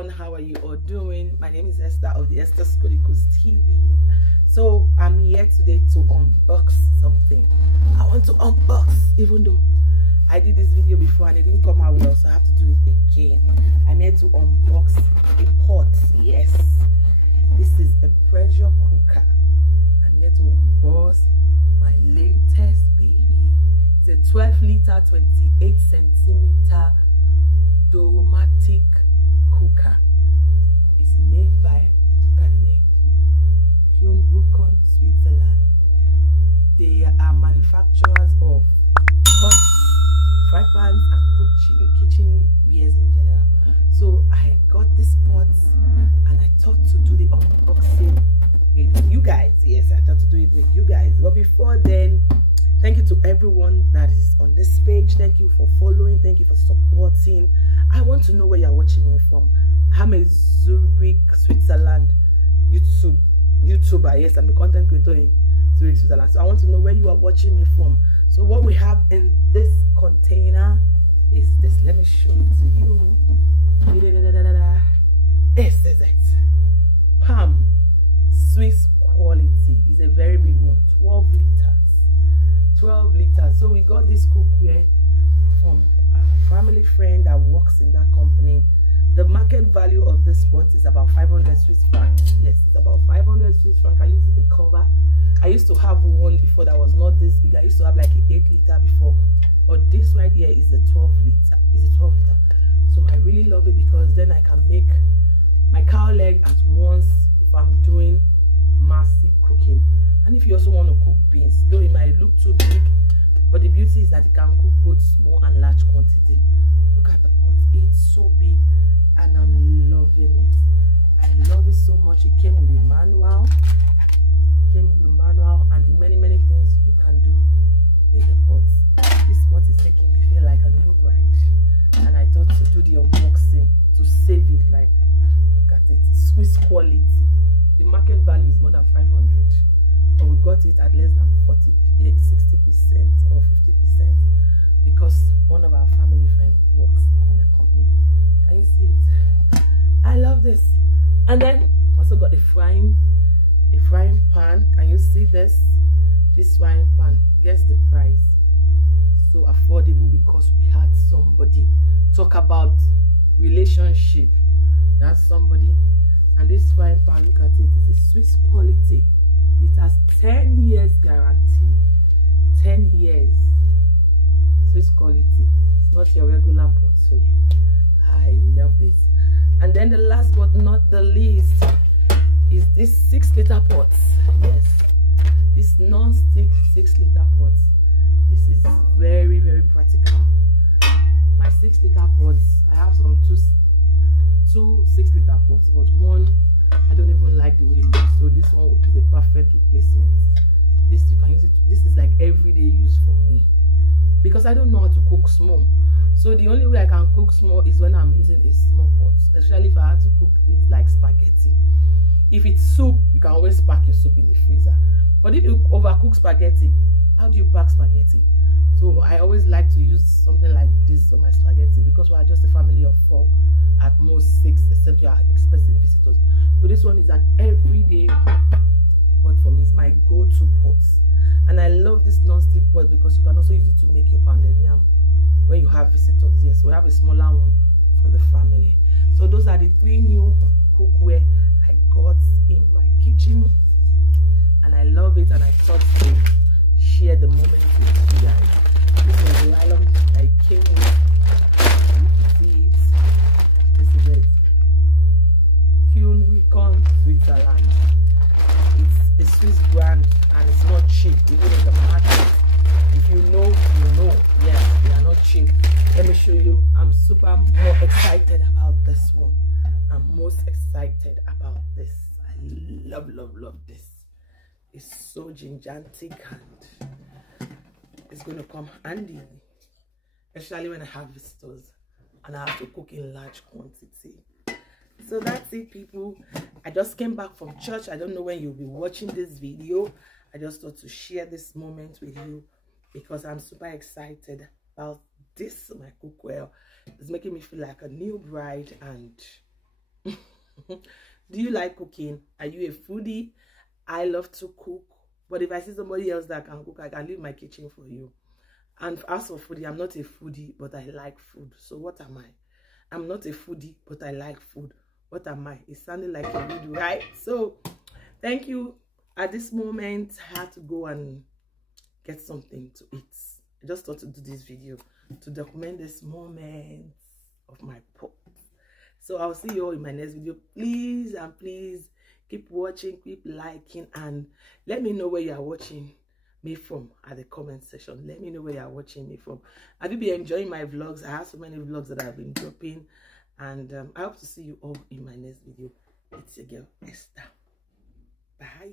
everyone, how are you all doing? My name is Esther of the Esther Scolicos TV. So I'm here today to unbox something. I want to unbox, even though I did this video before and it didn't come out well, so I have to do it again. I'm here to unbox a pot. Yes, this is a pressure cooker. I'm here to unbox my latest baby. It's a 12-liter 28cm Domatic cooker. It's made by Kuhn Rikon Switzerland. They are manufacturers of pots, fry pans, and kitchen wares in general. So I got this pot and I thought to do the unboxing with you guys. Yes, I thought to do it with you guys. But before then, thank you to everyone that is on this page. Thank you for following. Thank you for supporting. I want to know where you're watching me from. I'm a Zurich, Switzerland YouTuber. Yes, I'm a content creator in Zurich, Switzerland. So I want to know where you are watching me from. So what we have in this container is this. Let me show it to you. This is it. Palm Swiss quality. Is a very big one. 12 liters. 12 liters. So we got this cookware from a family friend that works in that company. The market value of this pot is about 500 Swiss francs. Yes, it's about 500 Swiss francs. I used the cover. I used to have one before that was not this big. I used to have like an 8 liter before, but this right here is a 12 liter. It's a 12 liter. So I really love it because then I can make my cow leg at once if I'm doing massive cooking. And if you also want to cook beans, though it might look too big, but the beauty is that it can cook both small and large quantity. Look at the pot. It's so big and I'm loving it. I love it so much. It came with a manual. And the many things you can do with the pots. This pot is making me feel like a new bride. And I thought to do the unboxing to save it. Like, look at it. Swiss quality. The market value is more than 500. But we got it at less than 60% or 50% because one of our family friends works in the company. Can you see it? I love this. And then also got a frying pan. Can you see this? This frying pan, guess the price. So affordable because we had somebody talk about relationship. That's somebody. And this frying pan, look at it, it's a Swiss quality. It has 10 years guarantee. 10 years. Swiss quality. It's not your regular pot. So yeah, I love this. And then the last but not the least is this 6 liter pot. Yes. This non-stick 6 liter pot. This is very practical. My 6 liter pots, I have some two 6 liter pots, but one I don't even like the way it looks, so this one would be the perfect replacement. This you can use it. This is like everyday use for me because I don't know how to cook small. So the only way I can cook small is when I'm using a small pot, especially if I have to cook things like spaghetti. If it's soup, you can always pack your soup in the freezer. But if you overcook spaghetti, how do you pack spaghetti? So I always like to use something like this for my spaghetti because we are just a family of 4, at most 6, except you are expecting visitors. So this one is an everyday pot for me. It's my go-to pot. And I love this non-stick pot because you can also use it to make your pounded yam when you have visitors. Yes, we have a smaller one for the family. So those are the 3 new cookware I got in my kitchen. And I love it, and I thought to share the moment with you guys. This was the nylon I came with. You can see it. This is it. Kuhn Rikon Switzerland. It's a Swiss brand and it's not cheap, even in the market. If you know, you know. Yes, they are not cheap. Let me show you. I'm more excited about this one. I'm most excited about this. I love this. It's so gigantic and it's going to come handy, especially when I have visitors and I have to cook in large quantity. So that's it, people. I just came back from church. I don't know when you'll be watching this video. I just thought to share this moment with you because I'm super excited about this. My cookware is making me feel like a new bride, and Do you like cooking? Are you a foodie? I love to cook, but if I see somebody else that can cook, I can leave my kitchen for you. And as for foodie, I'm not a foodie, but I like food. So what am I? I'm not a foodie, but I like food. What am I? It's sounding like a video, right? So thank you. At this moment, I had to go and get something to eat. I just thought to do this video to document this moment of my pot. So I'll see you all in my next video. Please and please keep watching, keep liking, and let me know where you are watching me from at the comment section. Let me know where you are watching me from. Have you been enjoying my vlogs? I have so many vlogs that I've been dropping, and I hope to see you all in my next video. It's your girl Esther. Bye.